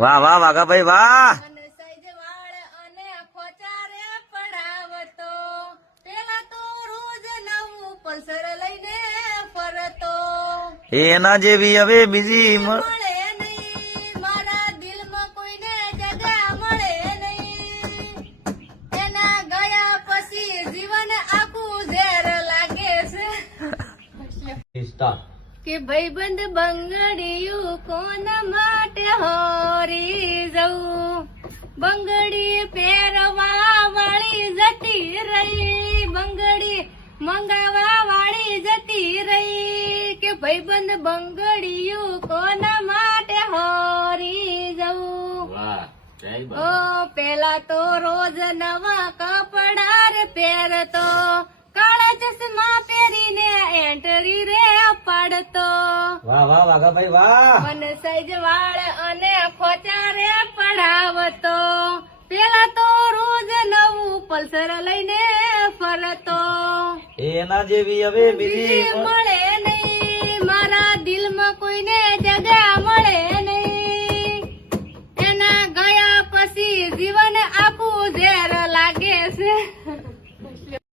વાહ વાહ વાઘાભાઈ વાહ. અને સૈજ વાળ અને ખોચારે પડાવતો, પેલા તો રોજ નવું પલ્સર લઈને ફરતો. એના જેવી હવે બીજી મળે નહીં, મારા દિલમાં કોઈને જગા મળે નહીં. એના ગયા પછી જીવન આખું ઝેર લાગે છે. કે ભાઈબંધ બંગડીયું કોના માટે હોરી જવું, બંગડી પહેરવા વાળી જતી રહી, બંગડી મંગાવા વાળી જતી રહી. કે ભાઈબંધ બંગડીયું કોના માટે હોરી જવું. ઓ પેલા તો રોજ નવા કપડા રે પહેરતો, કાળા ચશ્મા પહેરીને એન્ટ્રી રે પાડતો. વાહ વાહ વાઘાભાઈ વાહ. મને સૈજ વાળ અને ખોચારે પડાવતો, પેલા તો રોજ નવું પલ્સર લઈને ફરતો. એના જેવી હવે બીજી મળે નહીં, મારા દિલમાં કોઈને જગા મળે